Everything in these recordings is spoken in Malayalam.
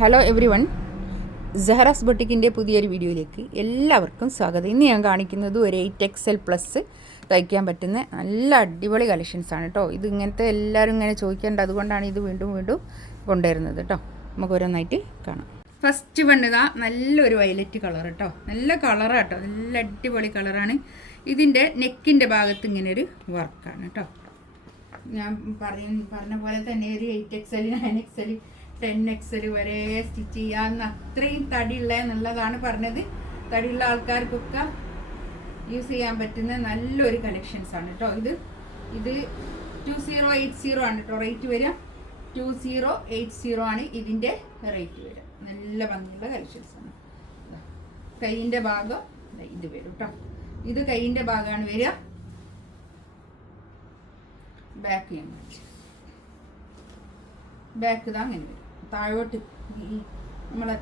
ഹലോ എവ്രി വൺ, സഹറാസ് ബൊട്ടിക്കിൻ്റെ പുതിയൊരു വീഡിയോയിലേക്ക് എല്ലാവർക്കും സ്വാഗതം. ഇന്ന് ഞാൻ കാണിക്കുന്നത് ഒരു 8XL+ തയ്ക്കാൻ പറ്റുന്ന നല്ല അടിപൊളി കളക്ഷൻസാണ് കേട്ടോ. ഇത് ഇങ്ങനത്തെ എല്ലാവരും ഇങ്ങനെ ചോദിക്കേണ്ട, അതുകൊണ്ടാണ് ഇത് വീണ്ടും കൊണ്ടുവരുന്നത് കേട്ടോ. നമുക്ക് ഓരോന്നായിട്ട് കാണാം. ഫസ്റ്റ് വണ്ണുക നല്ലൊരു വയലറ്റ് കളർ കേട്ടോ. നല്ല കളറാണ് കേട്ടോ, നല്ല അടിപൊളി കളറാണ്. ഇതിൻ്റെ നെക്കിൻ്റെ ഭാഗത്ത് ഇങ്ങനെ ഒരു വർക്കാണ് കേട്ടോ. ഞാൻ പറഞ്ഞ പോലെ തന്നെ ഒരു 8XL, 9XL, 10XL വരെ സ്റ്റിച്ച് ചെയ്യാവുന്ന അത്രയും തടിയുള്ള എന്നുള്ളതാണ് പറഞ്ഞത്. തടിയുള്ള ആൾക്കാർക്കൊക്കെ യൂസ് ചെയ്യാൻ പറ്റുന്ന നല്ലൊരു കളക്ഷൻസാണ് കേട്ടോ. ഇത് 2080 ആണ് കേട്ടോ റേറ്റ് വരിക. 2080 ആണ് ഇതിൻ്റെ റേറ്റ് വരിക. നല്ല ഭംഗിയുള്ള കളക്ഷൻസാണ്. കൈയിൻ്റെ ഭാഗം ഇത് വരും കേട്ടോ. ഇത് കൈയിൻ്റെ ഭാഗമാണ് വരിക. ബാക്ക് ഞാൻ ബാക്ക് ഇതാ അങ്ങനെ വരും. താഴോട്ട് ഈ നമ്മളെ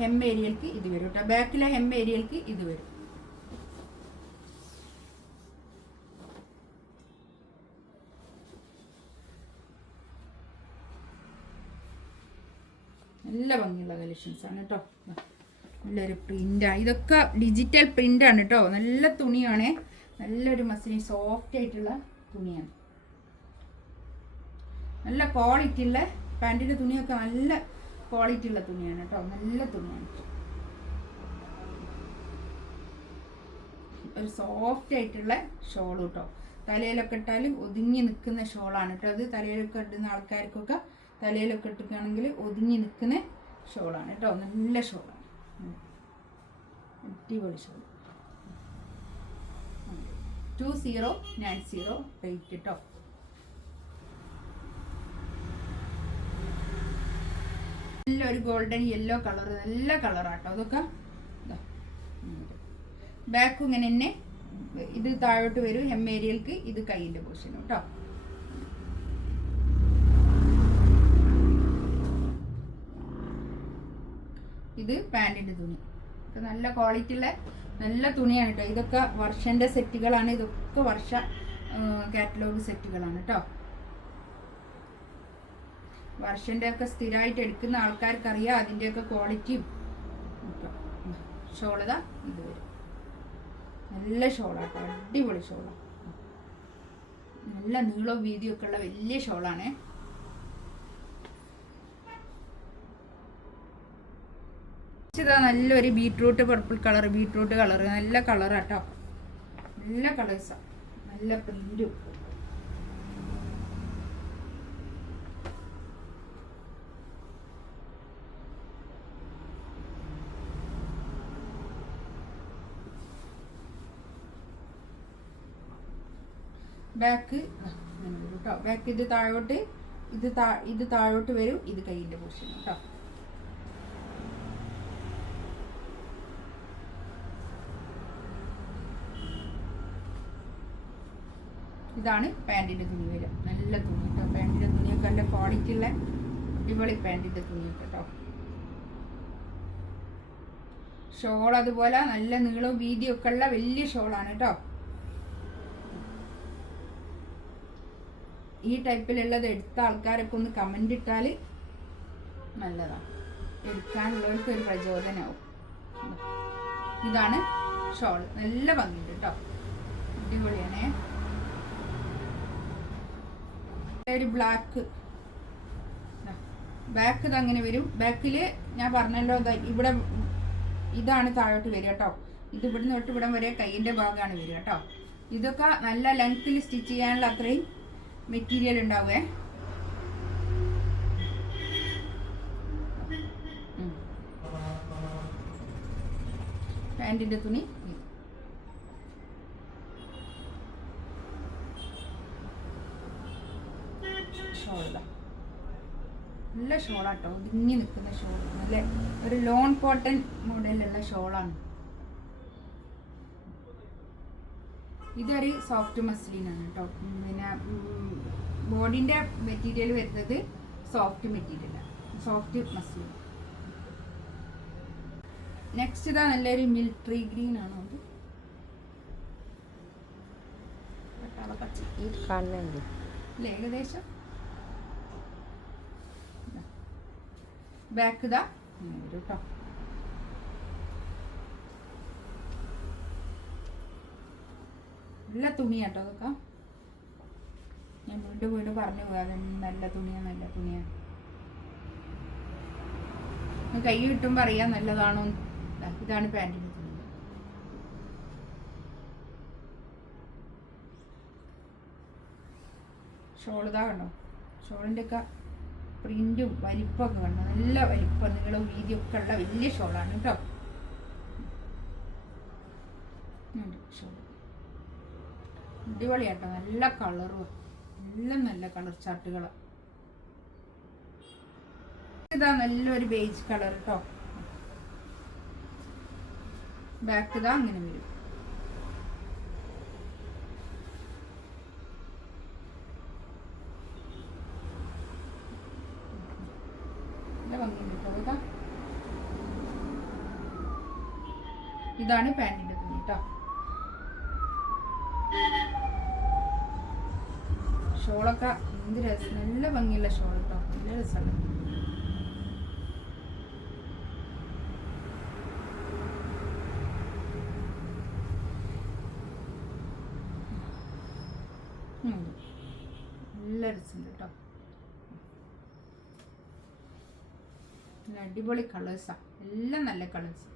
ഹെം ഏരിയയിലേക്ക് ഇത് വരും കേട്ടോ. ബാക്കിലെ ഹെം ഏരിയയിലേക്ക് ഇത് വരും. നല്ല ഭംഗിയുള്ള കളക്ഷൻസാണ് കേട്ടോ. നല്ലൊരു പ്രിൻ്റാണ്. ഇതൊക്കെ ഡിജിറ്റൽ പ്രിൻ്റാണ് കേട്ടോ. നല്ല തുണിയാണ്. നല്ലൊരു മസ്ലിൻ സോഫ്റ്റ് ആയിട്ടുള്ള തുണിയാണ്. നല്ല ക്വാളിറ്റി ഉള്ള പാൻറ്റിൻ്റെ തുണിയൊക്കെ നല്ല ക്വാളിറ്റി ഉള്ള തുണിയാണ് കേട്ടോ. നല്ല തുണിയാണ്. ഒരു സോഫ്റ്റ് ആയിട്ടുള്ള ഷോൾ കേട്ടോ. തലയിലൊക്കെ ഇട്ടാൽ ഒതുങ്ങി നിൽക്കുന്ന ഷോളാണ് കേട്ടോ. അത് തലയിലൊക്കെ ഇടുന്ന ആൾക്കാർക്കൊക്കെ തലയിലൊക്കെ ഇട്ടിക്കുകയാണെങ്കിൽ ഒതുങ്ങി നിൽക്കുന്ന ഷോളാണ് കേട്ടോ. നല്ല ഷോളാണ്, അടിപൊളി ഷോൾ. 2090 റേറ്റ് കേട്ടോ. നല്ലൊരു ഗോൾഡൻ യെല്ലോ കളർ, നല്ല കളറാട്ടോ. അതൊക്കെ ബാക്കും ഇങ്ങനെ തന്നെ ഇത് താഴോട്ട് വരും ഹെം ഏരിയയിലേക്ക്. ഇത് കൈയിൻ്റെ പോർഷൻ കേട്ടോ. ഇത് പാൻറ്റിൻ്റെ തുണി. ഇത് നല്ല ക്വാളിറ്റി ഉള്ള നല്ല തുണിയാണ് കേട്ടോ. ഇതൊക്കെ വർഷൻ്റെ സെറ്റുകളാണ്. ഇതൊക്കെ വർഷ കാറ്റലോഗ് സെറ്റുകളാണ് കേട്ടോ. വർഷൻ്റെ ഒക്കെ സ്ഥിരമായിട്ട് എടുക്കുന്ന ആൾക്കാർക്കറിയാം അതിൻ്റെയൊക്കെ ക്വാളിറ്റിയും. ഷോളതാ ഇത് വരും. നല്ല ഷോളാട്ടോ, അടിപൊളി ഷോളാണ്. നല്ല നീളവും വീതിയൊക്കെ ഉള്ള വലിയ ഷോളാണ്. ഇതാ നല്ലൊരു beetroot purple colour, beetroot colour, നല്ല കളറാട്ടോ. നല്ല കളേഴ്സാണ്, നല്ല പ്രിന്റും. ബാക്ക് കേട്ടോ. ബാക്ക് ഇത് താഴോട്ട് ഇത് താഴോട്ട് വരും. ഇത് കൈയിൻ്റെ പോർഷൻ കേട്ടോ. ഇതാണ് പാൻറ്റിൻ്റെ തുണി വരിക. നല്ല തുണി കേട്ടോ. പാൻറ്റിൻ്റെ തുണിയൊക്കെ നല്ല ക്വാളിറ്റി ഉള്ള അടിപൊളി പാൻറ്റിൻ്റെ തുണിയൊക്കെ കേട്ടോ. ഷോൾ അതുപോലെ നല്ല നീളവും വീതിയൊക്കെ ഉള്ള വലിയ ഷോളാണ് കേട്ടോ. ഈ ടൈപ്പിലുള്ളത് എടുത്ത ആൾക്കാരൊക്കെ ഒന്ന് കമൻ്റ് ഇട്ടാൽ നല്ലതാണ്. എടുക്കാനുള്ളവർക്ക് ഒരു പ്രചോദനമാവും. ഇതാണ് ഷോൾ. നല്ല ഭംഗിയുണ്ട് കേട്ടോ, അടിപൊളിയാണേ. ഒരു ബ്ലാക്ക് ബാക്ക് ഇതങ്ങനെ വരും. ബാക്കിൽ ഞാൻ പറഞ്ഞല്ലോ ഇവിടെ ഇതാണ് താഴോട്ട് വരിക കേട്ടോ. ഇത് ഇവിടുന്ന് തൊട്ട് ഇവിടം വരെ കൈയിൻ്റെ ഭാഗമാണ് വരിക കേട്ടോ. ഇതൊക്കെ നല്ല ലെങ്ത്തിൽ സ്റ്റിച്ച് ചെയ്യാനുള്ള അത്രയും മെറ്റീരിയൽ ഉണ്ടാവേ. പാൻറ്റിൻ്റെ തുണി ഷോളാ. നല്ല ഷോളാട്ടോ, ഒതുങ്ങി നിൽക്കുന്ന ഷോൾ. നല്ല ഒരു ലോൺ കോട്ടൺ മോഡലുള്ള ഷോളാണ്. ഇതൊരു സോഫ്റ്റ് മസ്ലിനാണ് കേട്ടോ. പിന്നെ ബോഡിൻ്റെ മെറ്റീരിയൽ വരുന്നത് സോഫ്റ്റ് മെറ്റീരിയലാണ്, സോഫ്റ്റ് മസ്ലിൻ. നെക്സ്റ്റ് ഇതാ നല്ലൊരു മിലിറ്ററി ഗ്രീൻ ആണോ അത് ഏകദേശം. ബാക്ക് ഇതാ വരും കേട്ടോ. നല്ല തുണിയാട്ടോ അതൊക്കെ. ഞാൻ വീണ്ടും പറഞ്ഞു പോകാതെ നല്ല തുണിയാണ്. കൈ കിട്ടുമ്പോൾ അറിയാം നല്ലതാണോ. ഇതാണ് പാൻറ്റിൻ്റെ തുണി. ഷോൾ ഇതാ കണ്ടോ. ഷോളിൻ്റെ ഒക്കെ പ്രിന്റും വലിപ്പമൊക്കെ കണ്ടോ. നല്ല വലിപ്പം നീളവും വീതിയൊക്കെ ഉള്ള വലിയ ഷോളാണ് കേട്ടോ. ഷോൾ അടിപൊളിയാട്ടോ. നല്ല കളറും എല്ലാം നല്ല കളർ ചാർട്ടുകളാണ്. ഇതാ നല്ലൊരു ബേജ് കളർ കേട്ടോ. ബാക്ക് ഇതാ അങ്ങനെ വരും. ഇതാണ് പാൻറ്റിന്റെ തുണി കേട്ടോ. ഷോളൊക്കെ എന്ത് രസം, നല്ല ഭംഗിയുള്ള ഷോൾ കേട്ടോ. നല്ല രസമാണ്. നല്ല രസമുണ്ട് കേട്ടോ. അടിപൊളി കളേഴ്സാണ്, എല്ലാം നല്ല കളേഴ്സ്.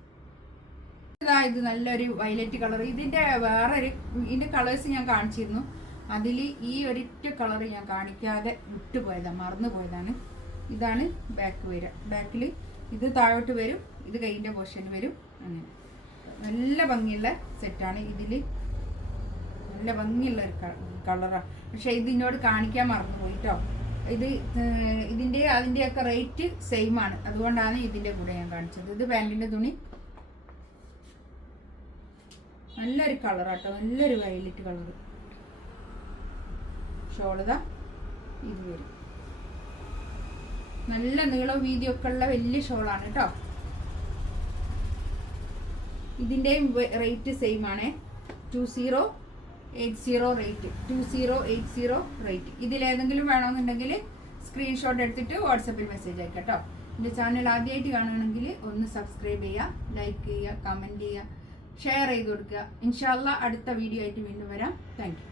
ഇത് നല്ലൊരു വയലറ്റ് കളർ. ഇതിന്റെ കളേഴ്സ് ഞാൻ കാണിച്ചിരുന്നു. അതിൽ ഈ ഒരൊറ്റ കളർ ഞാൻ കാണിക്കാതെ വിട്ടുപോയതാണ്, മറന്നു പോയതാണ്. ഇതാണ് ബാക്ക് വരിക. ബാക്കിൽ ഇത് താഴോട്ട് വരും, ഇത് കൈയിൻ്റെ പോർഷൻ വരും. അങ്ങനെ നല്ല ഭംഗിയുള്ള സെറ്റാണ്. ഇതിൽ നല്ല ഭംഗിയുള്ള ഒരു കളറാണ്. പക്ഷെ ഇതിനോട് കാണിക്കാൻ മറന്നുപോയി കേട്ടോ. അതിൻ്റെയൊക്കെ റേറ്റ് സെയിം ആണ്, അതുകൊണ്ടാണ് ഇതിൻ്റെ കൂടെ ഞാൻ കാണിച്ചത്. ഇത് പാൻറ്റിൻ്റെ തുണി നല്ലൊരു കളറാട്ടോ, നല്ലൊരു വയലറ്റ് കളർ. ഷോളിതാ ഇത് വരും. നല്ല നീളവും വീതിയൊക്കെ ഉള്ള വലിയ ഷോളാണ് കേട്ടോ. ഇതിൻ്റെയും റേറ്റ് സെയിം ആണ്. 2080 റേറ്റ്. 2080 റേറ്റ്. ഇതിലേതെങ്കിലും വേണമെന്നുണ്ടെങ്കിൽ സ്ക്രീൻഷോട്ട് എടുത്തിട്ട് വാട്സപ്പിൽ മെസ്സേജ് അയക്കാം കേട്ടോ. എൻ്റെ ചാനൽ ആദ്യമായിട്ട് കാണുകയാണെങ്കിൽ ഒന്ന് സബ്സ്ക്രൈബ് ചെയ്യുക, ലൈക്ക് ചെയ്യുക, കമൻറ്റ് ചെയ്യുക, ഷെയർ ചെയ്ത് കൊടുക്കുക. ഇൻഷാ അല്ലാഹ് അടുത്ത വീഡിയോ ആയിട്ട് വീണ്ടും വരാം. Thank you.